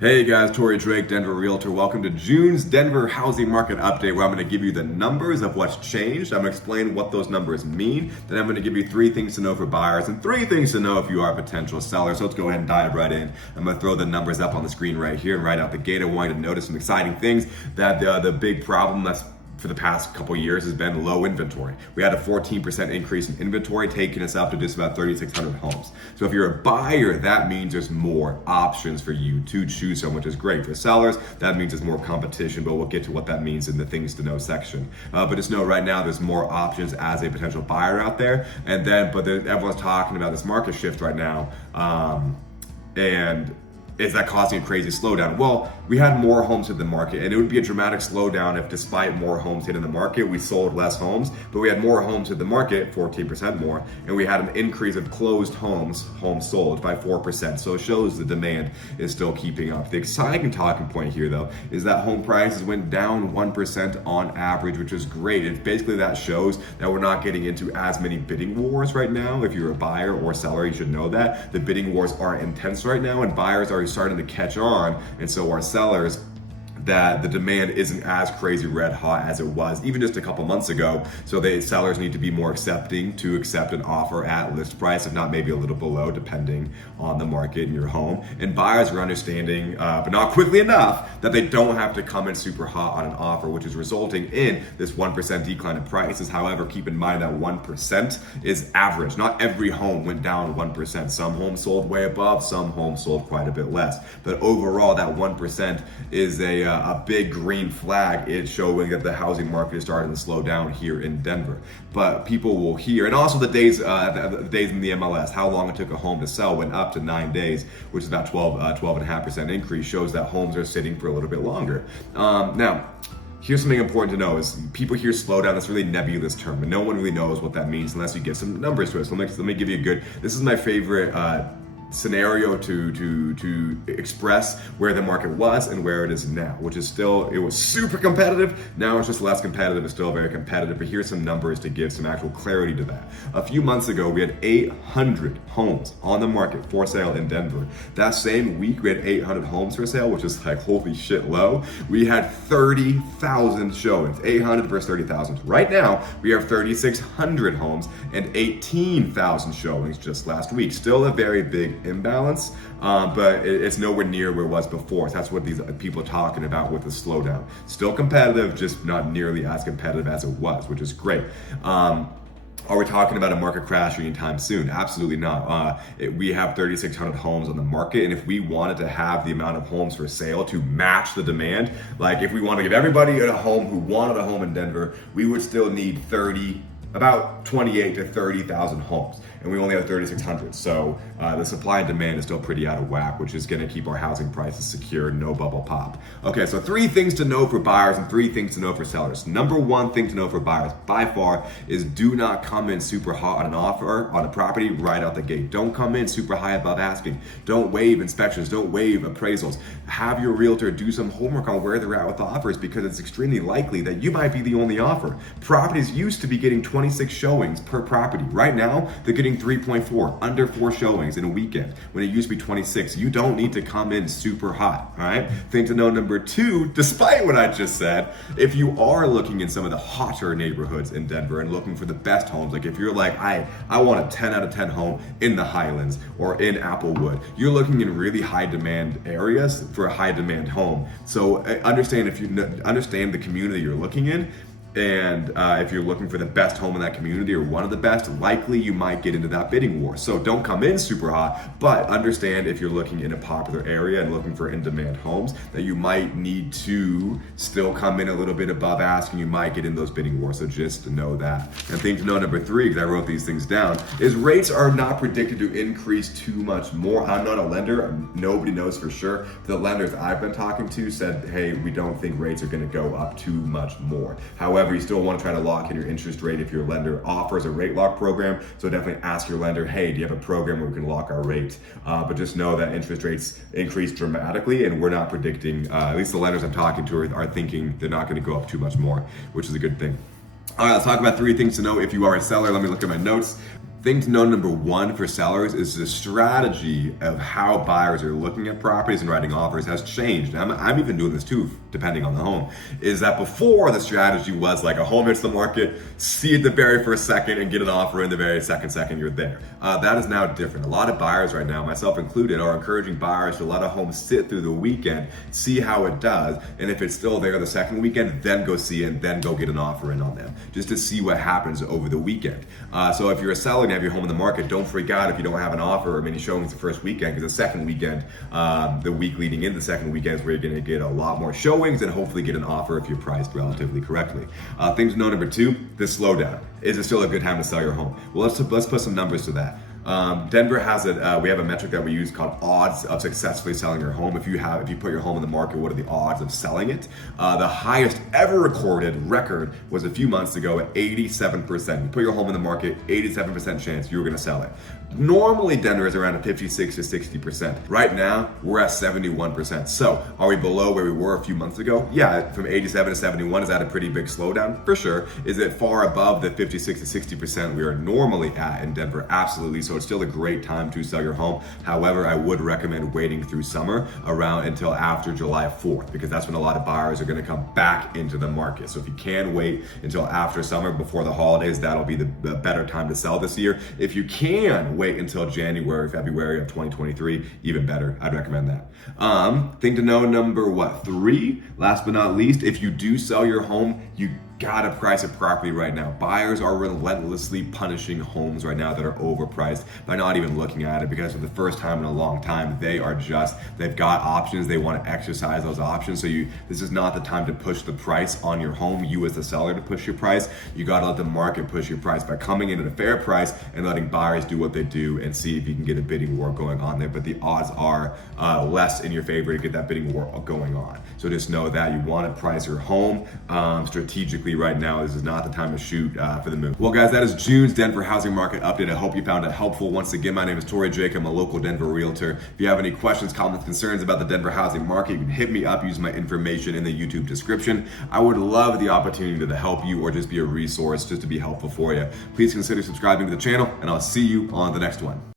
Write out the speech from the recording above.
Hey guys, Torrey Drake, Denver Realtor. Welcome to June's Denver Housing Market Update, where I'm going to give you the numbers of what's changed. I'm going to explain what those numbers mean. Then I'm going to give you 3 things to know for buyers and 3 things to know if you are a potential seller. So let's go ahead and dive right in. I'm going to throw the numbers up on the screen right here, and right out the gate, I want you to notice some exciting things. That the big problem that's for the past couple years has been low inventory. We had a 14% increase in inventory, taking us up to just about 3,600 homes. So if you're a buyer, that means there's more options for you to choose from, which is great. For sellers, that means there's more competition, but we'll get to what that means in the things to know section. But just know right now there's more options as a potential buyer out there. Everyone's talking about this market shift right now. And is that causing a crazy slowdown? Well, we had more homes hit the market, and it would be a dramatic slowdown if despite more homes hitting the market, we sold less homes, but we had more homes hit the market, 14% more, and we had an increase of closed homes sold by 4%. So it shows the demand is still keeping up. The exciting talking point here though, is that home prices went down 1% on average, which is great. It's basically that shows that we're not getting into as many bidding wars right now. If you're a buyer or seller, you should know that. The bidding wars aren't intense right now, and buyers are starting to catch on, and so are sellers, that the demand isn't as crazy red hot as it was even just a couple months ago. So the sellers need to be more accepting to accept an offer at list price, if not maybe a little below, depending on the market in your home. And buyers are understanding, but not quickly enough, that they don't have to come in super hot on an offer, which is resulting in this 1% decline in prices. However, keep in mind that 1% is average. Not every home went down 1%. Some homes sold way above, some homes sold quite a bit less. But overall, that 1% is a big green flag. It's showing that the housing market is starting to slow down here in Denver. But people will hear, and also the days in the MLS, how long it took a home to sell went up to 9 days, which is about 12.5% increase, shows that homes are sitting for a little bit longer. Now, here's something important to know is people hear slowdown, that's really nebulous term, and no one really knows what that means unless you get some numbers to it. So let me give you this is my favorite scenario to express where the market was and where it is now, which is still, it was super competitive. Now it's just less competitive. It's still very competitive, but here's some numbers to give some actual clarity to that. A few months ago, we had 800 homes on the market for sale in Denver. That same week, we had 800 homes for sale, which is like, holy shit low. We had 30,000 showings, 800 versus 30,000. Right now, we have 3,600 homes and 18,000 showings just last week. Still a very big imbalance, but it's nowhere near where it was before. So that's what these people are talking about with the slowdown. Still competitive, just not nearly as competitive as it was, which is great. Are we talking about a market crash anytime soon? Absolutely not. We have 3,600 homes on the market, and if we wanted to have the amount of homes for sale to match the demand, like if we want to give everybody a home who wanted a home in Denver, we would still need about 28 to 30,000 homes, and we only have 3,600. So the supply and demand is still pretty out of whack, which is going to keep our housing prices secure, no bubble pop. Okay, so 3 things to know for buyers and 3 things to know for sellers. Number 1 thing to know for buyers by far is do not come in super hot on an offer on a property right out the gate. Don't come in super high above asking. Don't waive inspections. Don't waive appraisals. Have your realtor do some homework on where they're at with the offers, because it's extremely likely that you might be the only offer. Properties used to be getting 26 showings per property. Right now, they're getting 3.4, under 4 showings in a weekend, when it used to be 26. You don't need to come in super hot, all right? Thing to know number 2, despite what I just said, if you are looking in some of the hotter neighborhoods in Denver and looking for the best homes, like if you're like, I want a 10 out of 10 home in the Highlands or in Applewood, you're looking in really high demand areas for a high demand home. So understand, if you understand the community you're looking in, and if you're looking for the best home in that community or one of the best, likely you might get into that bidding war. So don't come in super hot, but understand if you're looking in a popular area and looking for in-demand homes, that you might need to still come in a little bit above asking. You might get in those bidding wars, so just to know that. And thing to know number 3, because I wrote these things down, is rates are not predicted to increase too much more. I'm not a lender, nobody knows for sure. The lenders I've been talking to said, hey, we don't think rates are going to go up too much more. However, you still want to try to lock in your interest rate if your lender offers a rate lock program. So definitely ask your lender, hey, do you have a program where we can lock our rate? But just know that interest rates increase dramatically, and we're not predicting, at least the lenders I'm talking to are thinking they're not going to go up too much more, which is a good thing. All right, let's talk about 3 things to know if you are a seller. Let me look at my notes. Thing to know number one for sellers is the strategy of how buyers are looking at properties and writing offers has changed. I'm even doing this too, depending on the home. Is that before the strategy was like a home hits the market, see it the very first second and get an offer in the very second you're there. That is now different. A lot of buyers right now, myself included, are encouraging buyers to let a home sit through the weekend, see how it does, and if it's still there the second weekend, then go see it and then go get an offer in on them, just to see what happens over the weekend. So if you're a seller and have your home in the market, don't freak out if you don't have an offer or many showings the first weekend, because the second weekend, the week leading into the second weekend is where you're going to get a lot more showings and hopefully get an offer if you're priced relatively correctly. Things to know number two, the slowdown. Is it still a good time to sell your home? Well, let's put some numbers to that. Denver has we have a metric that we use called odds of successfully selling your home. If you put your home in the market, what are the odds of selling it? The highest ever recorded record was a few months ago at 87%. You put your home in the market, 87% chance you're going to sell it. Normally Denver is around a 56 to 60%. Right now, we're at 71%. So are we below where we were a few months ago? Yeah, from 87 to 71, is that a pretty big slowdown? For sure. Is it far above the 56 to 60% we are normally at in Denver? Absolutely. So it's still a great time to sell your home. However, I would recommend waiting through summer around until after July 4th, because that's when a lot of buyers are going to come back into the market. So if you can wait until after summer before the holidays, that'll be the better time to sell this year. If you can wait until January, February of 2023, even better. I'd recommend that. Thing to know number three, last but not least, if you do sell your home, you gotta price it properly right now. Buyers are relentlessly punishing homes right now that are overpriced by not even looking at it, because for the first time in a long time, they've got options, they want to exercise those options. So this is not the time to push the price on your home, you as the seller to push your price. You gotta let the market push your price by coming in at a fair price and letting buyers do what they do and see if you can get a bidding war going on there. But the odds are less in your favor to get that bidding war going on. So just know that you want to price your home strategically right now. This is not the time to shoot for the moon. Well, guys, that is June's Denver housing market update. I hope you found it helpful. Once again, my name is Torrey Drake. I'm a local Denver realtor. If you have any questions, comments, concerns about the Denver housing market, you can hit me up. Use my information in the YouTube description. I would love the opportunity to help you or just be a resource, just to be helpful for you. Please consider subscribing to the channel, and I'll see you on the next one.